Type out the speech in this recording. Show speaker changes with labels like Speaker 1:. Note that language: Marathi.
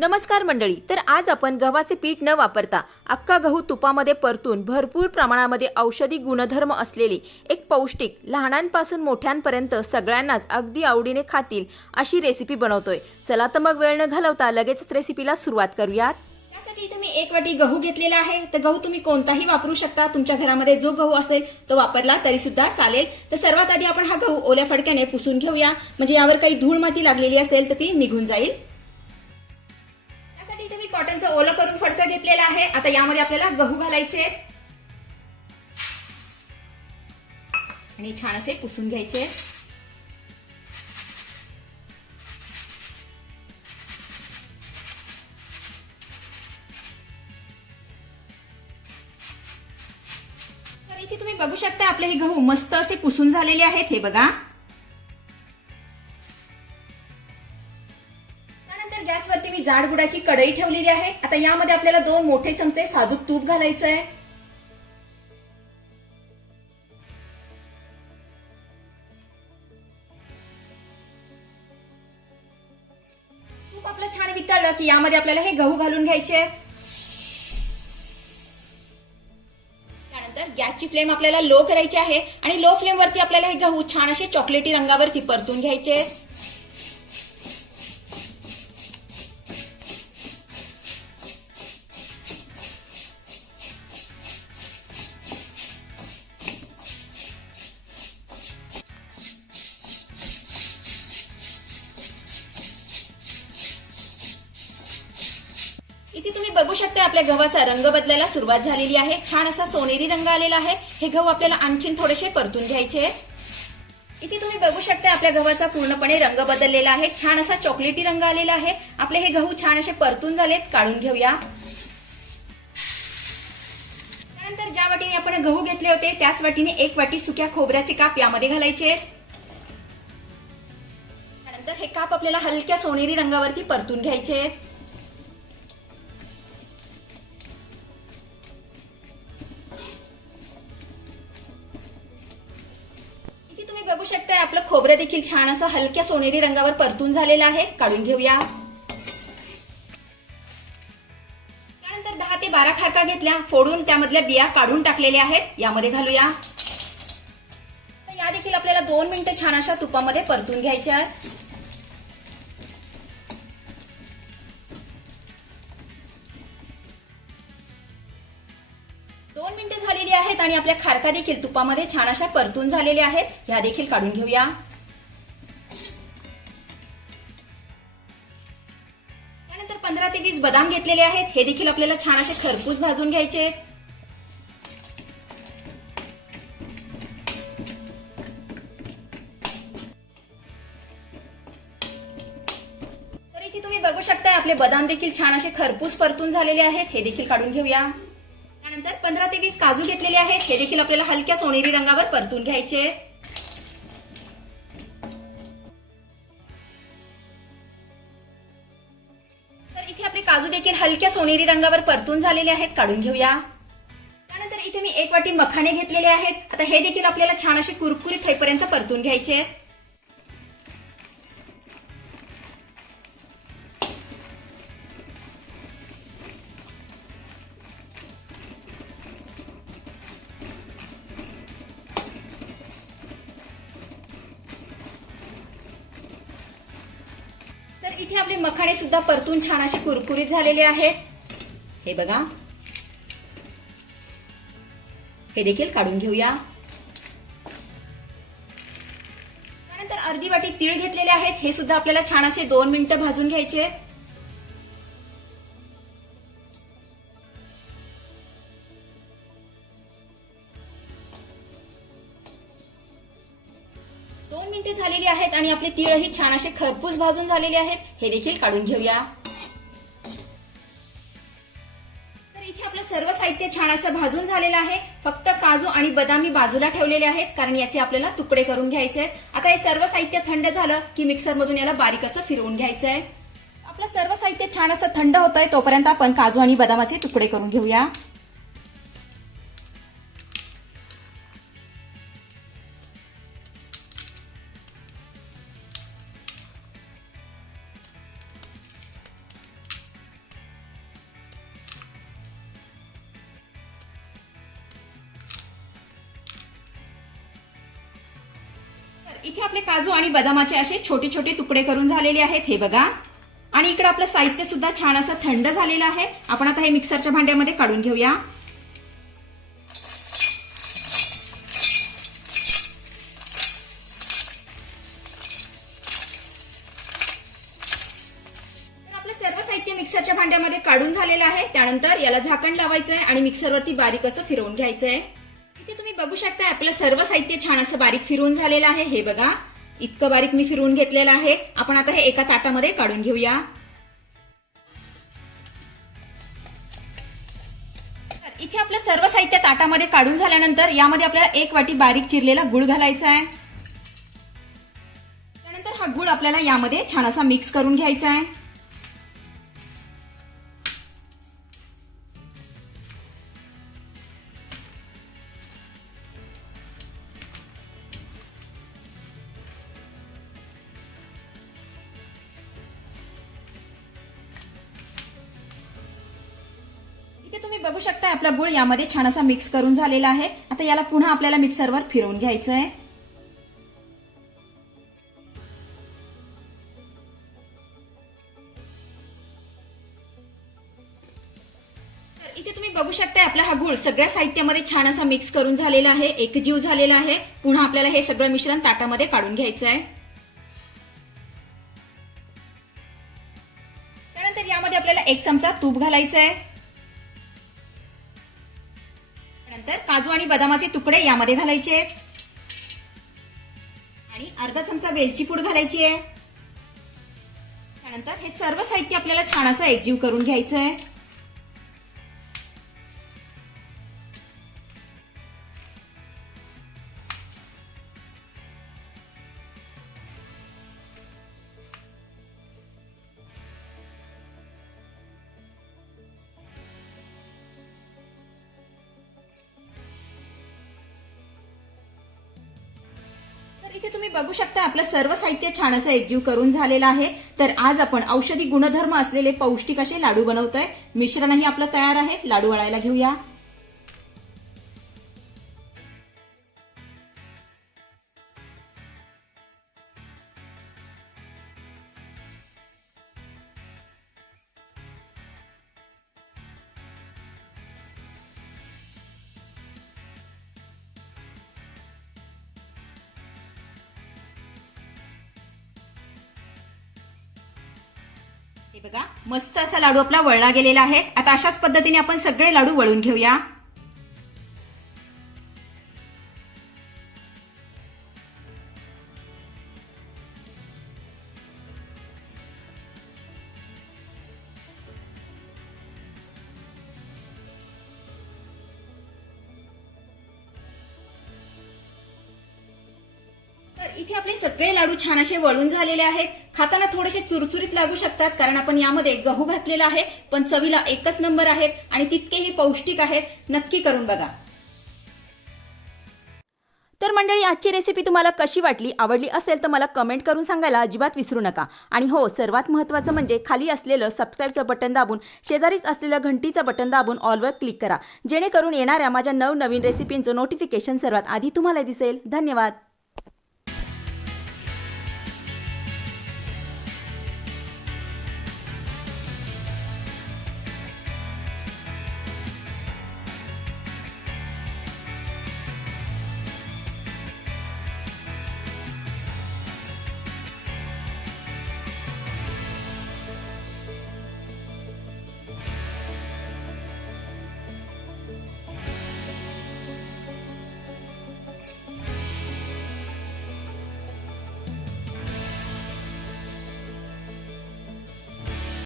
Speaker 1: नमस्कार मंडळी तर आज आपण गव्हाचे पीठ न वापरता अख्खा गहू तुपामध्ये परतून भरपूर प्रमाणामध्ये औषधी गुणधर्म असलेली एक पौष्टिक लहानांपासून मोठ्यांपर्यंत सगळ्यांनाच अगदी आवडीने खातील अशी रेसिपी बनवतोय. चला तर मग वेळ न घालवता लगेचच रेसिपीला सुरुवात करूयात.
Speaker 2: त्यासाठी तुम्ही एक वाटी गहू घेतलेला आहे. तर गहू तुम्ही कोणताही वापरू शकता. तुमच्या घरामध्ये जो गहू असेल तो वापरला तरी सुद्धा चालेल. तर सर्वात आधी आपण हा गहू ओल्या फडक्याने पुसून घेऊया. म्हणजे यावर काही धूळ माती लागलेली असेल तर ती निघून जाईल. थोडंसं ओलं करून फडकं घेतलेलं आहे. आता यामध्ये आपल्याला गहू घालायचे आणि छान असे पुसून घ्यायचे तर इथे तुम्ही बघू शकता आपले हे गहू मस्त असे पुसून झालेले आहेत हे बघा. गॅसवरती मी जाड गुडाची कढई ठेवलेली आहे. आता यामध्ये आपल्याला दोन मोठे चमचे साजूक तूप घालायचं आहे तूप आपलं छान वितळलं की यामध्ये आपल्याला हे गहू घालून घ्यायचे आहेत. त्यानंतर गॅसची फ्लेम आपल्याला लो करायची आहे आणि लो फ्लेम वरती आपल्याला हे गहू छान असे चॉकलेटी रंगावरती परतून घ्यायचे आहेत. तुम्ही बघू शकता आपल्या गव्हाचा रंग बदलायला सुरुवात झालेली आहे. छान असा सोनेरी रंग आलेला आहे. हे गहू आपल्याला आणखीन थोडेसे परतून घ्यायचे. इथे तुम्ही बघू शकता आपल्या गव्हाचा पूर्णपणे रंग बदललेला आहे. छान असा चॉकलेटी रंग आलेला आहे. आपले हे गहू छान असे परतून झालेत काढून घेऊया. त्यानंतर ज्या वाटीने आपण गहू घेतले होते त्याच वाटीने एक वाटी सुक्या खोबऱ्याचे काप यामध्ये घालायचे. त्यानंतर हे काप आपल्याला हलक्या सोनेरी रंगावरती परतून घ्यायचे. आहेत बघू शकताय आपलं खोबरं देखील छान असं हलक्या सोनेरी रंगावर परतून झालेलं आहे. काढून घेऊया. त्यानंतर दहा ते बारा खारका घेतल्या. फोडून त्यामधल्या बिया काढून टाकलेल्या आहेत. यामध्ये घालूया. तर या देखील आपल्याला दोन मिनिटं छान अशा तुपामध्ये परतून घ्यायच्या आहेत. आहेत आणि आपल्या खारका देखील तुपामध्ये छान अशा परतून झालेल्या आहेत. ह्या देखील काढून घेऊया. त्यानंतर पंधरा ते वीस बदाम घेतलेले आहेत. हे देखील आपल्याला छान असे खरपूस भाजून घ्यायचे आहेत. तर इथे तुम्ही बघू शकता आपले बदाम देखील छान असे खरपूस परतून झालेले आहेत. हे देखील काढून घेऊया. त्यानंतर पंधरा ते वीस काजू घेतलेले आहेत. हे देखील आपल्याला हलक्या सोनेरी रंगावर परतून घ्यायचे. तर इथे आपले काजू देखील हलक्या सोनेरी रंगावर परतून झालेले आहेत. काढून घेऊया. त्यानंतर इथे मी एक वाटी मखाणे घेतलेले आहेत. आता हे देखील आपल्याला छान असे कुरकुरीत होईपर्यंत परतून घ्यायचे. इथे आपले मखाणे सुद्धा परतून छान असे कुरकुरीत झालेले आहेत. हे बघा. हे देखील काढून घेऊया. त्यानंतर अर्धी वाटी तीळ घेतलेले आहेत. हे सुद्धा आपल्याला छान असे दोन मिनिटं भाजून घ्यायचे. आहेत. तीळही छान असे खरपूस भाजून झालेले आहेत. हे देखील काढून घेऊया. तर इथे आपलं सर्व साहित्य छान असं भाजून झालेलं आहे. फक्त काजू आणि बदामी बाजूला ठेवलेले आहेत कारण याचे आपल्याला तुकडे करून घ्यायचे आहेत. आता हे सर्व साहित्य थंड झालं की मिक्सर मधून याला बारीक असं फिरवून घ्यायचं आहे आपलं सर्व साहित्य छान असं थंड होत आहे तोपर्यंत आपण काजू आणि बदामाचे तुकडे करून घेऊया. इथे आपले काजू आणि बदामाचे असे छोटे छोटे तुकडे करून झालेले आहेत हे बघा. आणि इकडे आपलं साहित्य सुद्धा छान असं थंड झालेलं आहे. आपण आता हे मिक्सरच्या भांड्यामध्ये काढून घेऊया. आपलं सर्व साहित्य मिक्सरच्या भांड्यामध्ये काढून झालेलं आहे. त्यानंतर याला झाकण लावायचं आहे आणि मिक्सरवरती बारीक असं फिरवून घ्यायचं आहे शकता. आपलं सर्व साहित्य छान असं बारीक फिरवून झालेलं आहे. हे बघा. इतकं बारीक मी फिरवून घेतलेलं आहे. आपण आता हे एका ताटामध्ये काढून घेऊया. तर इथे आपलं सर्व साहित्य ताटामध्ये काढून झाल्यानंतर यामध्ये आपल्याला एक वाटी बारीक चिरलेला गुळ घालायचा आहे. त्यानंतर हा गुळ आपल्याला यामध्ये छान असा मिक्स करून घ्यायचा आहे. इथे तुम्ही बघू शकता आपला गुळ यामध्ये छान असा मिक्स करून झालेला आहे. आता याला पुन्हा आपल्याला मिक्सरवर फिरवून घ्यायचं आहे तर इथे तुम्ही बघू शकता आपला हा गुळ सगळ्या साहित्यामध्ये छान असा मिक्स करून झालेला आहे एकजीव झालेला आहे. पुन्हा आपल्याला हे सगळं मिश्रण ताटामध्ये काढून घ्यायचं आहे त्यानंतर यामध्ये आपल्याला एक चमचा तूप घालायचं आहे नंतर काजू आणि बदामाचे तुकडे यामध्ये घालायचे आहेत. आणि अर्धा चमचा वेलची पूड घालायची आहे. त्यानंतर हे सर्व साहित्य आपल्याला छान असं एकजीव करून घ्यायचं आहे. इथे तुम्ही बघू शकता आपलं सर्व साहित्य छान असं एकजीव करून झालेलं आहे. तर आज आपण औषधी गुणधर्म असलेले पौष्टिक असे लाडू बनवतोय. मिश्रणही आपलं तयार आहे. लाडू वळायला घेऊया. हे बघा मस्त असा लाडू आपला वळला गेलेला आहे. आता अशाच पद्धतीने आपण सगळे लाडू वळून घेऊया. तर इथे आपले सगळे लाडू छान असे वळून झालेले आहेत. खाताना थोडेसे चुरचुरीत लागू शकतात कारण आपण यामध्ये गहू घातलेला आहे पण चवीला एकच नंबर आहेत आणि तितकेही पौष्टिक आहेत. नक्की करून बघा.
Speaker 1: तर मंडळी आजची रेसिपी तुम्हाला कशी वाटली आवडली असेल तर मला कमेंट करून सांगायला अजिबात विसरू नका. आणि हो सर्वात महत्त्वाचं म्हणजे खाली असलेलं सबस्क्राईबचं बटन दाबून शेजारीच असलेलं घंटीचं बटन दाबून ऑलवर क्लिक करा. जेणेकरून येणाऱ्या माझ्या नवनवीन रेसिपींचं नोटिफिकेशन सर्वात आधी तुम्हाला दिसेल. धन्यवाद.